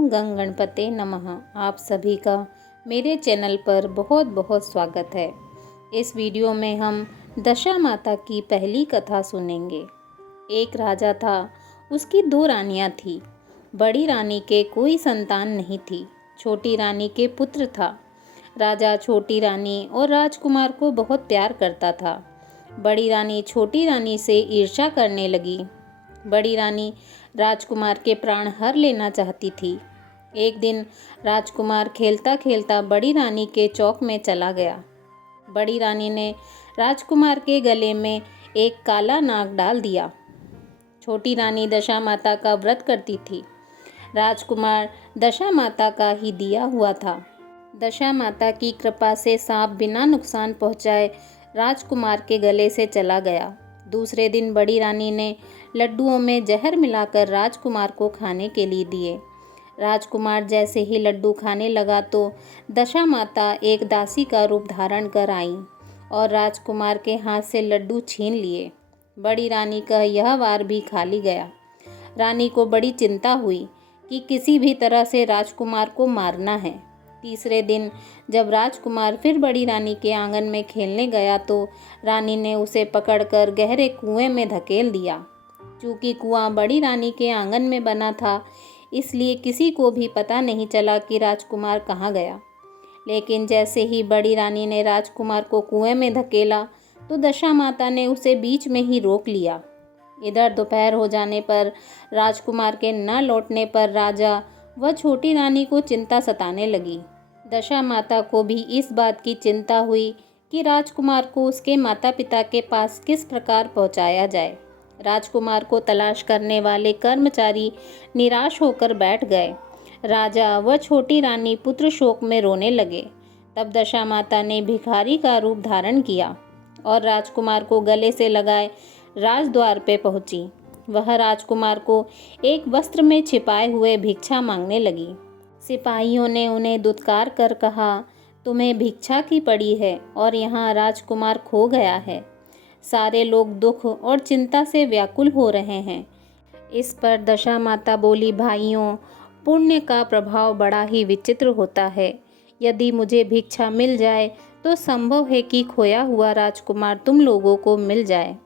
ओम गंग गणपते नमः। आप सभी का मेरे चैनल पर बहुत बहुत स्वागत है। इस वीडियो में हम दशा माता की पहली कथा सुनेंगे। एक राजा था, उसकी दो रानियां थी। बड़ी रानी के कोई संतान नहीं थी, छोटी रानी के पुत्र था। राजा छोटी रानी और राजकुमार को बहुत प्यार करता था। बड़ी रानी छोटी रानी से ईर्ष्या करने लगी। बड़ी रानी राजकुमार के प्राण हर लेना चाहती थी। एक दिन राजकुमार खेलता खेलता बड़ी रानी के चौक में चला गया। बड़ी रानी ने राजकुमार के गले में एक काला नाग डाल दिया। छोटी रानी दशा माता का व्रत करती थी। राजकुमार दशा माता का ही दिया हुआ था। दशा माता की कृपा से सांप बिना नुकसान पहुंचाए राजकुमार के गले से चला गया। दूसरे दिन बड़ी रानी ने लड्डुओं में जहर मिलाकर राजकुमार को खाने के लिए दिए। राजकुमार जैसे ही लड्डू खाने लगा तो दशा माता एक दासी का रूप धारण कर आई और राजकुमार के हाथ से लड्डू छीन लिए। बड़ी रानी का यह वार भी खाली गया। रानी को बड़ी चिंता हुई कि किसी भी तरह से राजकुमार को मारना है। तीसरे दिन जब राजकुमार फिर बड़ी रानी के आंगन में खेलने गया तो रानी ने उसे पकड़कर गहरे कुएं में धकेल दिया। चूंकि कुआं बड़ी रानी के आंगन में बना था, इसलिए किसी को भी पता नहीं चला कि राजकुमार कहाँ गया। लेकिन जैसे ही बड़ी रानी ने राजकुमार को कुएं में धकेला तो दशा माता ने उसे बीच में ही रोक लिया। इधर दोपहर हो जाने पर राजकुमार के न लौटने पर राजा व छोटी रानी को चिंता सताने लगी। दशा माता को भी इस बात की चिंता हुई कि राजकुमार को उसके माता पिता के पास किस प्रकार पहुंचाया जाए। राजकुमार को तलाश करने वाले कर्मचारी निराश होकर बैठ गए। राजा व छोटी रानी पुत्र शोक में रोने लगे। तब दशा माता ने भिखारी का रूप धारण किया और राजकुमार को गले से लगाए राजद्वार पे पहुंची। वह राजकुमार को एक वस्त्र में छिपाए हुए भिक्षा मांगने लगी। सिपाहियों ने उन्हें दुत्कार कर कहा, तुम्हें भिक्षा की पड़ी है और यहाँ राजकुमार खो गया है। सारे लोग दुख और चिंता से व्याकुल हो रहे हैं। इस पर दशा माता बोली, भाइयों, पुण्य का प्रभाव बड़ा ही विचित्र होता है। यदि मुझे भिक्षा मिल जाए तो संभव है कि खोया हुआ राजकुमार तुम लोगों को मिल जाए।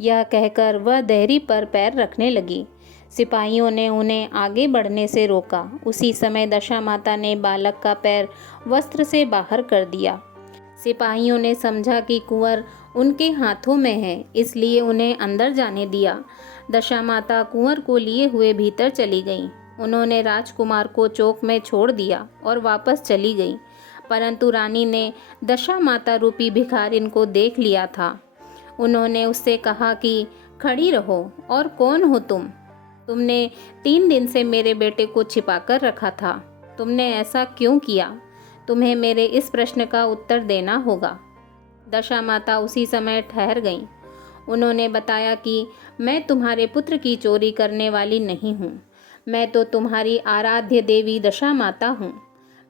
यह कहकर वह देहरी पर पैर रखने लगी। सिपाहियों ने उन्हें आगे बढ़ने से रोका। उसी समय दशा माता ने बालक का पैर वस्त्र से बाहर कर दिया। सिपाहियों ने समझा कि कुंवर उनके हाथों में है, इसलिए उन्हें अंदर जाने दिया। दशा माता कुंवर को लिए हुए भीतर चली गईं। उन्होंने राजकुमार को चौक में छोड़ दिया और वापस चली गईं। परंतु रानी ने दशा माता रूपी भिखारिन को देख लिया था। उन्होंने उससे कहा कि खड़ी रहो, और कौन हो तुम? तुमने 3 दिन से मेरे बेटे को छिपाकर रखा था। तुमने ऐसा क्यों किया? तुम्हें मेरे इस प्रश्न का उत्तर देना होगा। दशा माता उसी समय ठहर गईं। उन्होंने बताया कि मैं तुम्हारे पुत्र की चोरी करने वाली नहीं हूँ। मैं तो तुम्हारी आराध्य देवी दशा माता हूँ।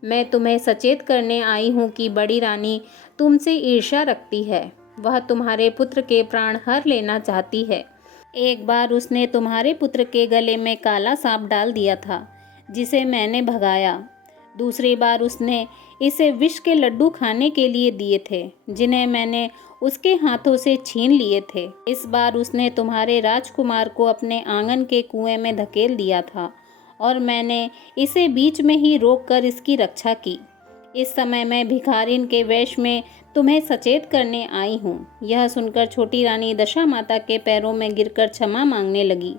मैं तुम्हें सचेत करने आई हूँ कि बड़ी रानी तुमसे ईर्ष्या रखती है। वह तुम्हारे पुत्र के प्राण हर लेना चाहती है। एक बार उसने तुम्हारे पुत्र के गले में काला सांप डाल दिया था, जिसे मैंने भगाया। दूसरी बार उसने इसे विष के लड्डू खाने के लिए दिए थे, जिन्हें मैंने उसके हाथों से छीन लिए थे। इस बार उसने तुम्हारे राजकुमार को अपने आंगन के कुएं में धकेल दिया था और मैंने इसे बीच में ही रोककर इसकी रक्षा की। इस समय मैं भिखारिन के वेश में तुम्हें सचेत करने आई हूँ। यह सुनकर छोटी रानी दशा माता के पैरों में गिरकर क्षमा मांगने लगी।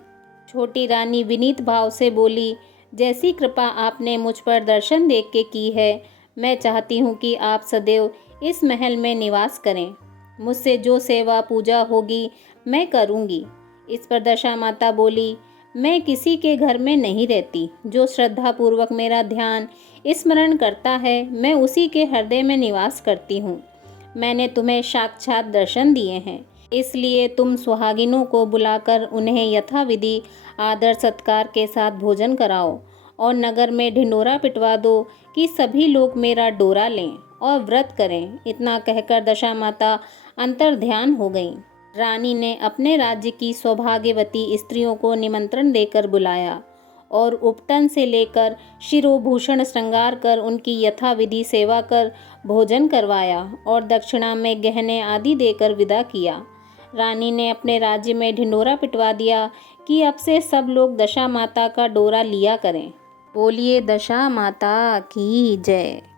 छोटी रानी विनीत भाव से बोली, जैसी कृपा आपने मुझ पर दर्शन देख के की है, मैं चाहती हूँ कि आप सदैव इस महल में निवास करें। मुझसे जो सेवा पूजा होगी मैं करूँगी। इस पर दशा माता बोली, मैं किसी के घर में नहीं रहती। जो श्रद्धा पूर्वक मेरा ध्यान स्मरण करता है, मैं उसी के हृदय में निवास करती हूँ। मैंने तुम्हें साक्षात दर्शन दिए हैं, इसलिए तुम सुहागिनों को बुलाकर उन्हें यथाविधि आदर सत्कार के साथ भोजन कराओ और नगर में ढिंढोरा पिटवा दो कि सभी लोग मेरा डोरा लें और व्रत करें। इतना कहकर दशा माता अंतर्ध्यान हो गईं। रानी ने अपने राज्य की सौभाग्यवती स्त्रियों को निमंत्रण देकर बुलाया और उपटन से लेकर शिरोभूषण श्रृंगार कर उनकी यथाविधि सेवा कर भोजन करवाया और दक्षिणा में गहने आदि देकर विदा किया। रानी ने अपने राज्य में ढिंढोरा पिटवा दिया कि अब से सब लोग दशा माता का डोरा लिया करें। बोलिए दशा माता की जय।